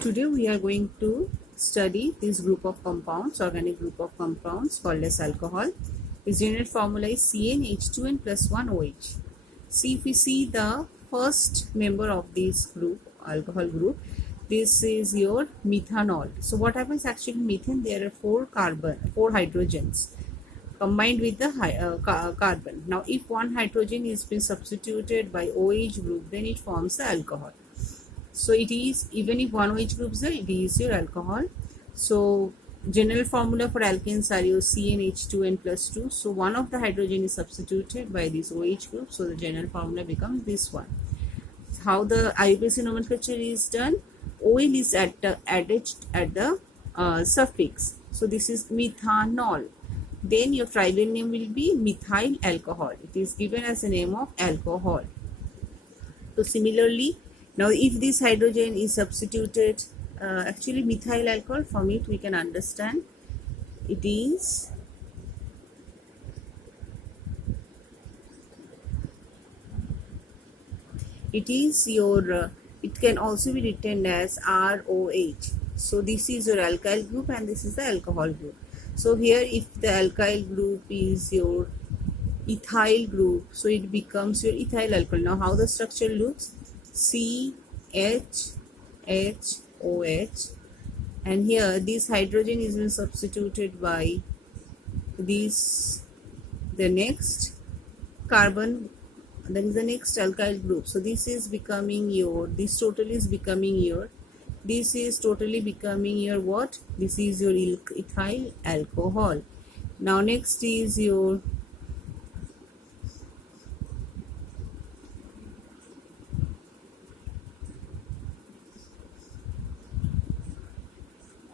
Today we are going to study this group of compounds, organic group of compounds called as alcohol. Its unit formula is CnH2n plus 1 OH. See, if we see the first member of this group, alcohol group, this is your methanol. So what happens actually in methane? There are four hydrogens combined with the carbon. Now if one hydrogen is been substituted by OH group, then it forms the alcohol. So it is, even if one OH group is there, it is your alcohol. So general formula for alkanes are your CnH2n plus 2. So one of the hydrogen is substituted by this OH group. So the general formula becomes this one. How the IUPAC nomenclature is done? OL is added at the suffix. So this is methanol. Then your trivial name will be methyl alcohol. It is given as a name of alcohol. So similarly, now if this hydrogen is substituted, actually methyl alcohol, from it we can understand it is your, it can also be written as ROH. So this is your alkyl group and this is the alcohol group. So here if the alkyl group is your ethyl group, so it becomes your ethyl alcohol. Now how the structure looks? CHHOH, and here this hydrogen is being substituted by this, the next carbon, that is the next alkyl group. So this is becoming your, this total is becoming your, this is totally becoming your what? This is your ethyl alcohol. Now next is your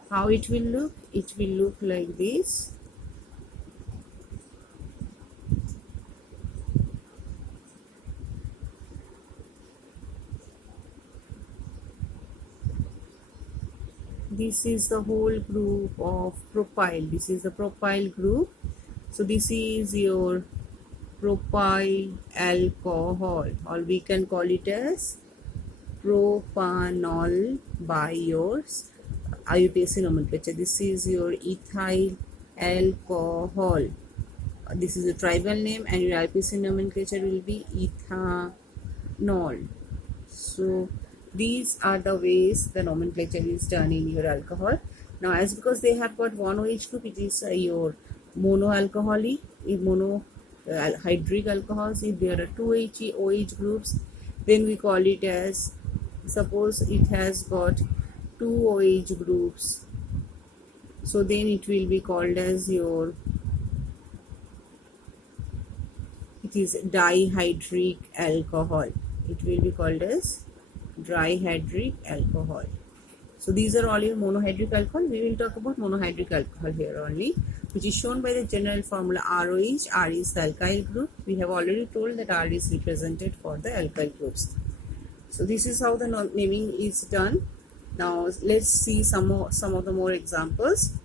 how it will look. It will look like this. This is the whole group of propyl. This is the propyl group. So this is your propyl alcohol, or we can call it as propanol by your IUPAC nomenclature. This is your ethyl alcohol. This is the tribal name, and your IUPAC nomenclature will be ethanol. So these are the ways the nomenclature is done in your alcohol. Now as because they have got one OH group, it is your monoalcoholic, monohydric alcohols. If there are two OH groups, then we call it as, suppose it has got two OH groups, so then it will be called as your, it is dihydric alcohol. It will be called as dihydric alcohol. So these are all your monohydric alcohol. We will talk about monohydric alcohol here only, which is shown by the general formula ROH. R is the alkyl group. We have already told that R is represented for the alkyl groups. So this is how the naming is done. Now let's see some of the more examples.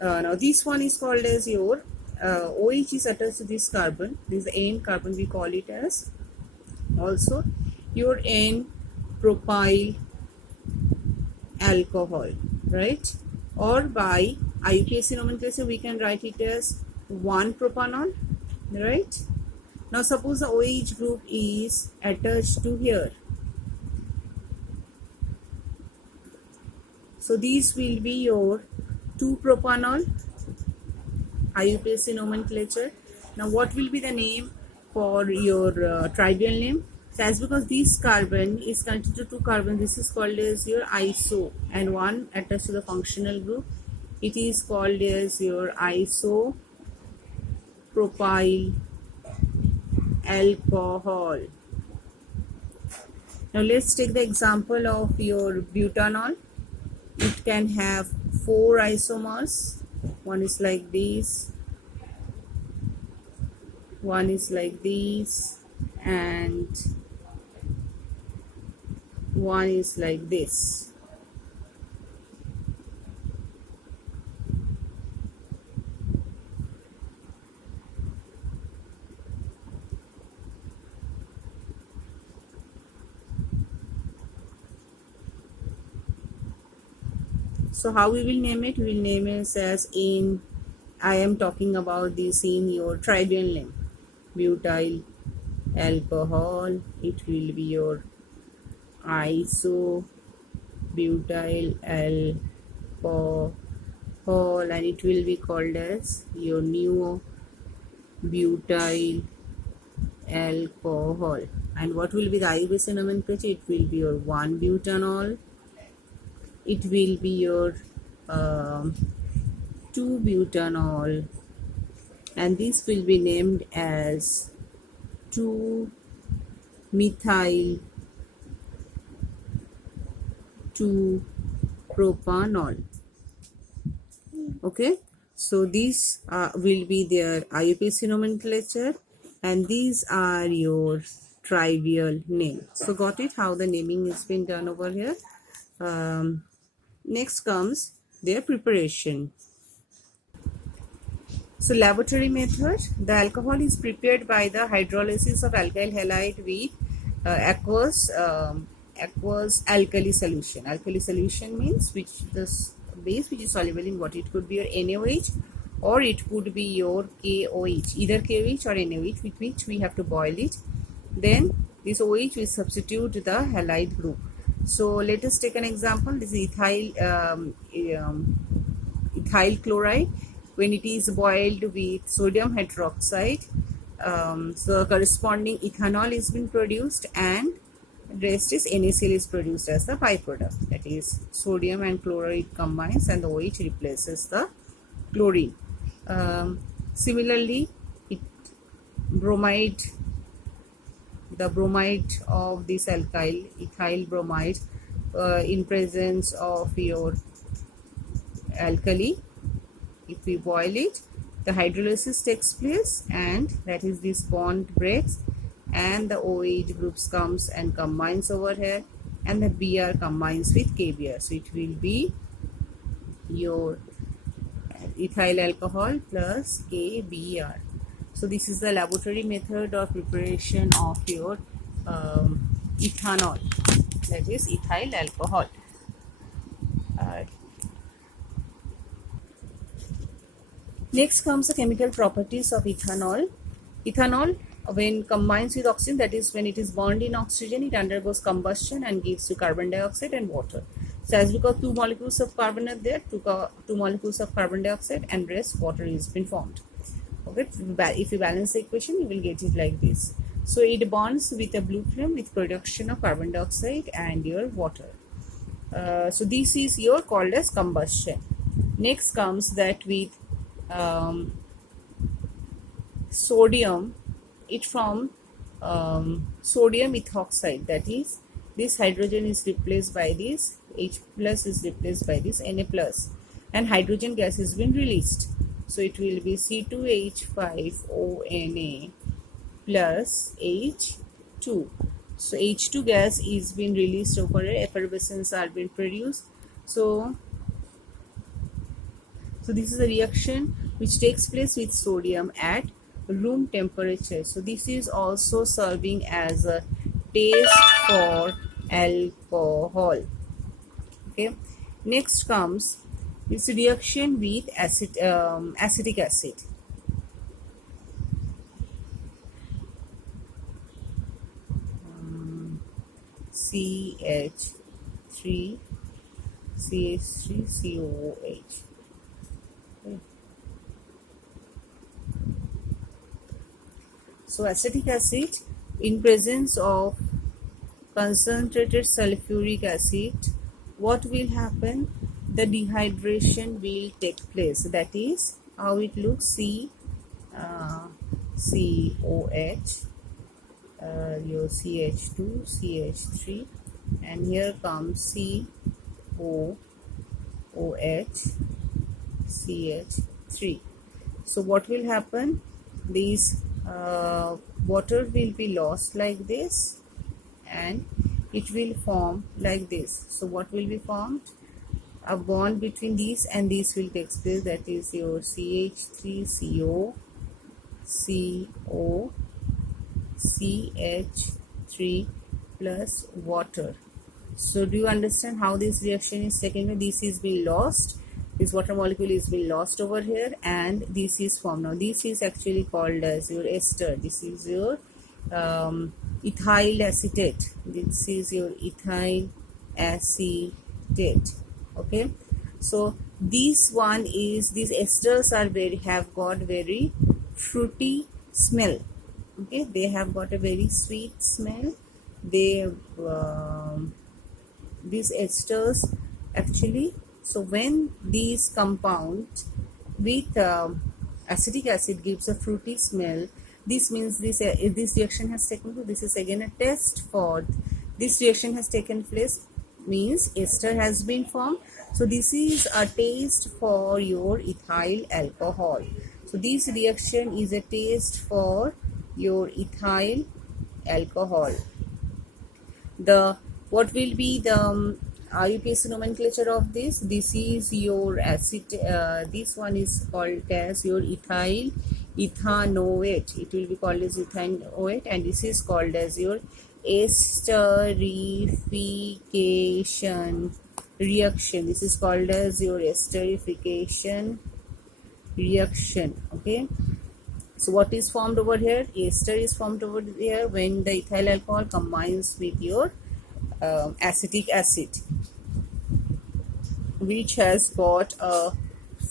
Now this one is called as your OH is attached to this carbon. This is the N carbon. We call it as also your N propyl alcohol, right? Or by IUPAC nomenclature we can write it as 1-propanol, right? Now suppose the OH group is attached to here. So these will be your 2-propanol, IUPAC nomenclature. Now what will be the name for your trivial name? So as because this carbon is connected to two carbons, this is called as your iso, and one attached to the functional group, it is called as your isopropyl alcohol. Now let's take the example of your butanol. It can have 4 isomers. One is like this, one is like this, and one is like this. So how we will name it? We will name it as in, I am talking about this in your trivial name. Butyl alcohol, it will be your isobutyl alcohol, and it will be called as your new butyl alcohol. And what will be the IUPAC nomenclature? It will be your 1-butanol, it will be your 2-butanol, and this will be named as 2-methyl 2-propanol. Okay, so these will be their IUPAC nomenclature, and these are your trivial name. So got it, how the naming is been done over here. Next comes their preparation. So laboratory method, the alcohol is prepared by the hydrolysis of alkyl halide with aqueous alkali solution. Alkali solution means which this base which is soluble in water. It could be your NaOH or it could be your KOH, either KOH or NaOH, with which we have to boil it. Then this OH will substitute the halide group. So let us take an example. This is ethyl chloride. When it is boiled with sodium hydroxide, so corresponding ethanol is being produced, and rest is NaCl is produced as the byproduct. That is, sodium and chloride combines and the OH replaces the chlorine. Similarly, the bromide of this alkyl, ethyl bromide, in presence of your alkali, if we boil it, the hydrolysis takes place, and that is, this bond breaks and the OH groups comes and combines over here, and the Br combines with KBr. So it will be your ethyl alcohol plus KBr. So this is the laboratory method of preparation of your ethanol, that is ethyl alcohol. Next comes the chemical properties of ethanol. Ethanol, when combines with oxygen, that is when it is bound in oxygen, it undergoes combustion and gives you carbon dioxide and water. So as because 2 molecules of carbon are there, 2 molecules of carbon dioxide, and rest water is been formed. Okay, if you balance the equation, you will get it like this. So it bonds with a blue flame with production of carbon dioxide and your water. So this is your called as combustion. Next comes that with sodium, it from sodium ethoxide, that is, this hydrogen is replaced by this H plus is replaced by this Na plus, and hydrogen gas has been released. So it will be C2H5ONa plus H2. So H2 gas is being released over here, effervescence are being produced. So this is a reaction which takes place with sodium at room temperature. So this is also serving as a taste for alcohol. Okay. Next comes this reaction with acetic acid. CH3COOH. So acetic acid, in presence of concentrated sulfuric acid, what will happen? The dehydration will take place. That is how it looks. COH, your CH2, CH3, and here comes COOH, CH3. So what will happen? These water will be lost like this, and it will form like this. So what will be formed? A bond between these and these will take place, that is your CH3CO, CO, CH3 plus water. So do you understand how this reaction is taken? This is being lost. This water molecule is being lost over here, and this is formed. Now this is actually called as your ester. This is your ethyl acetate. This is your ethyl acetate. Okay. So this one is, these esters are have got very fruity smell. Okay, they have got a very sweet smell. They these esters actually, so when these compound with acetic acid gives a fruity smell, this means this reaction has taken place. This is again a test for this reaction has taken place, means ester has been formed. So this is a taste for your ethyl alcohol. So this reaction is a taste for your ethyl alcohol. The what will be the IUPAC nomenclature of this? This is your acid. This one is called as your ethanoate. It will be called as ethanoate, and this is called as your esterification reaction. This is called as your esterification reaction. Okay. So what is formed over here? Ester is formed over here when the ethyl alcohol combines with your acetic acid, which has got a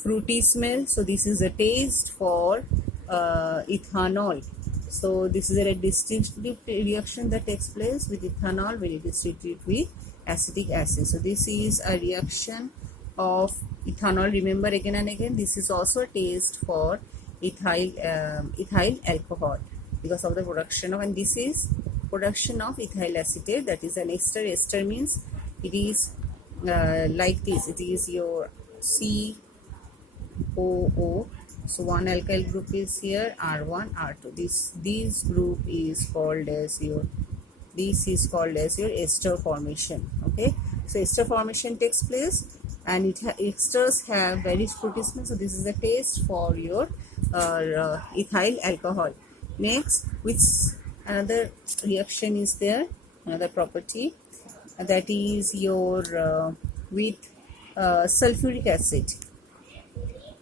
fruity smell. So this is a taste for ethanol. So this is a distinctive reaction that takes place with ethanol when it is treated with acetic acid. So this is a reaction of ethanol. Remember again and again, this is also a taste for ethyl alcohol because of the production of, and this is production of ethyl acetate, that is an ester. Ester means it is like this. It is your COO. So one alkyl group is here, R1, R2. This group is called as your, this is called as your ester formation. Okay, so ester formation takes place, and esters have very fruity smell. So this is a taste for your ethyl alcohol. Next, which another reaction is there, another property, that is your with sulfuric acid.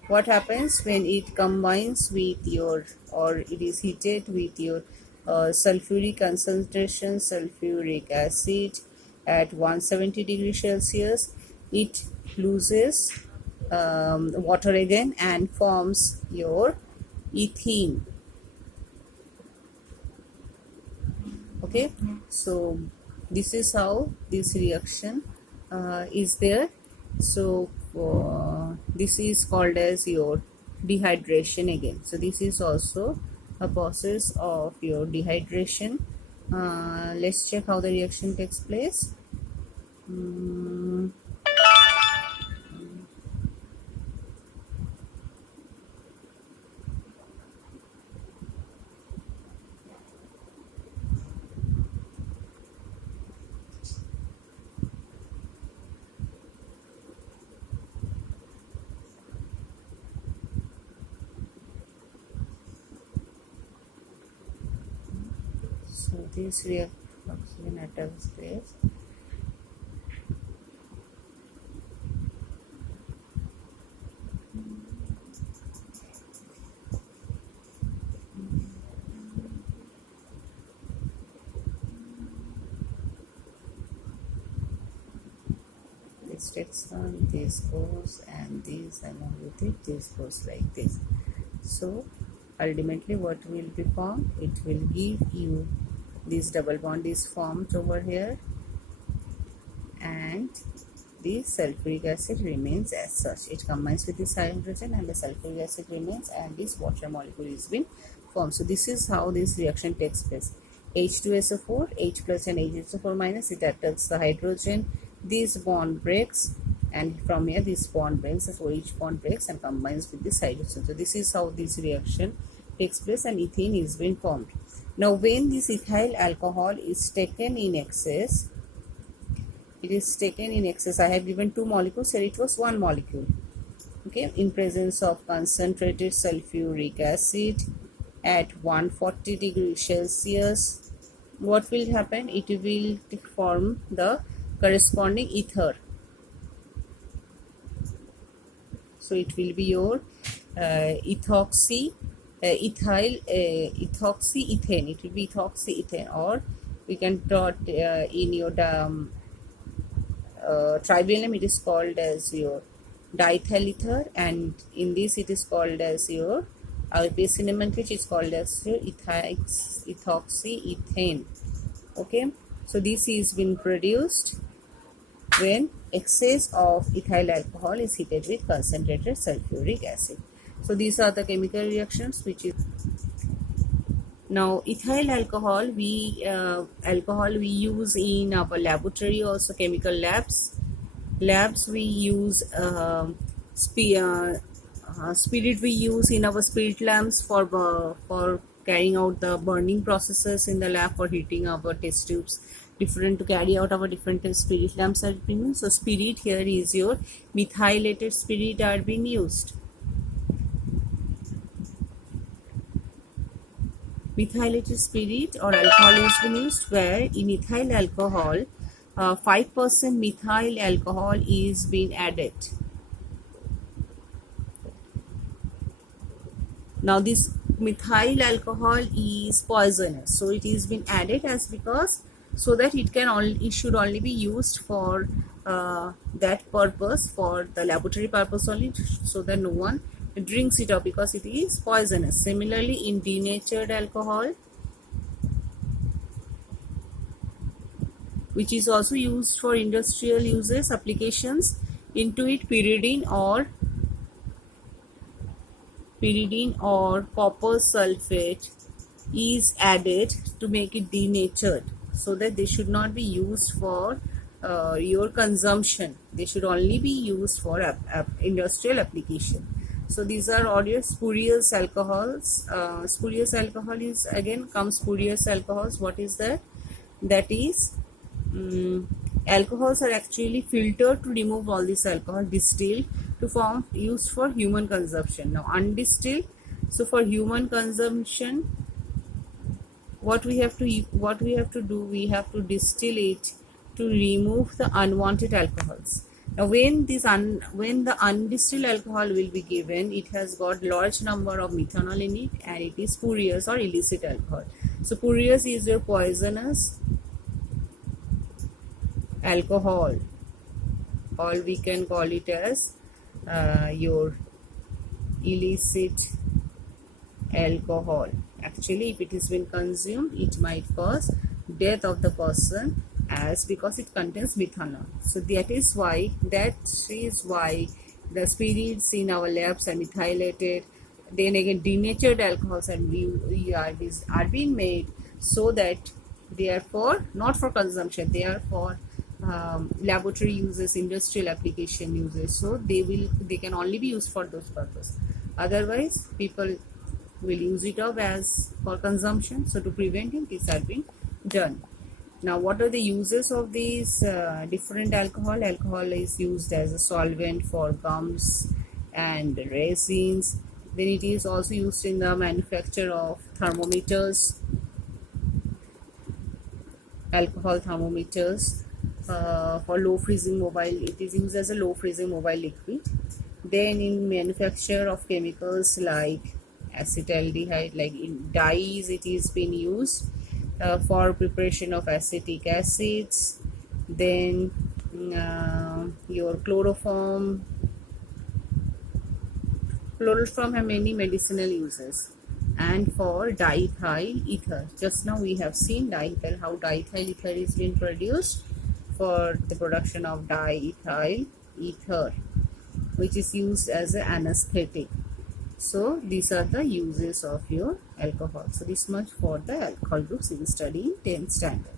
What happens when it combines with your, or it is heated with your sulfuric concentration, sulfuric acid at 170 degrees Celsius? It loses water again and forms your ethene. Okay, so this is how this reaction is there. So this is called as your dehydration again. So this is also a process of your dehydration. Let's check how the reaction takes place. So this oxygen atoms this. This takes on, this goes, and this along with it, this goes like this. So ultimately what will be formed? It will give you this double bond is formed over here, and the sulfuric acid remains as such. It combines with this hydrogen and the sulfuric acid remains, and this water molecule is been formed. So this is how this reaction takes place. H2SO4, H plus and HSO4 minus, it attacks the hydrogen. This bond breaks, and from here this bond breaks, so each bond breaks and combines with this hydrogen. So this is how this reaction takes place, and ethene is being formed. Now when this ethyl alcohol is taken in excess, it is taken in excess. I have given two molecules, here it was one molecule. Okay, in presence of concentrated sulfuric acid at 140 degrees Celsius, what will happen? It will form the corresponding ether. So it will be your ethoxyethane. It will be ethoxyethane, or we can talk in your tribal name it is called as your diethyl ether, and in this it is called as your base nomenclature is called as your ethoxyethane. Okay, so this is been produced when excess of ethyl alcohol is heated with concentrated sulfuric acid. So these are the chemical reactions which is. Now ethyl alcohol we use in our laboratory, also chemical labs. We use spirit we use in our spirit lamps for carrying out the burning processes in the lab, for heating our test tubes. Different to carry out our different spirit lamps are being used. So spirit here is your methylated spirit are being used. Methylated spirit or alcohol is being used, where in ethyl alcohol 5% methyl alcohol is being added. Now this methyl alcohol is poisonous, so it is being added as because so that it should only be used for that purpose, for the laboratory purpose only, so that no one drinks it up because it is poisonous. Similarly, in denatured alcohol, which is also used for industrial uses applications, into it pyridine or copper sulfate is added to make it denatured, so that they should not be used for your consumption. They should only be used for industrial application. So these are all your spurious alcohols. Spurious alcohol is again spurious alcohols. What is that? That is alcohols are actually filtered to remove all this alcohol, distilled to form used for human consumption. Now undistilled, so for human consumption, what we have to do, we have to distill it to remove the unwanted alcohols. Now when the undistilled alcohol will be given, it has got large number of methanol in it, and it is spurious or illicit alcohol. So spurious is your poisonous alcohol, or we can call it as your illicit alcohol. Actually, if it has been consumed, it might cause death of the person, as because it contains methanol. So that is why the spirits in our labs are methylated. Then again, denatured alcohols are being made, so that they are not for consumption, they are for laboratory uses, industrial application uses. So they can only be used for those purposes. Otherwise, people will use it up as for consumption. So to prevent it, this has been done. Now, what are the uses of these different alcohol? Alcohol is used as a solvent for gums and resins. Then it is also used in the manufacture of thermometers, alcohol thermometers. For low freezing mobile, it is used as a low freezing mobile liquid. Then in manufacture of chemicals like acetaldehyde, like in dyes, it is being used for preparation of acetic acids. Then your chloroform have many medicinal uses. And for diethyl ether, just now we have seen how diethyl ether is being produced for the production of diethyl ether, which is used as an anesthetic. So these are the uses of your alcohol. So this much for the alcohol groups we will study in 10th standard.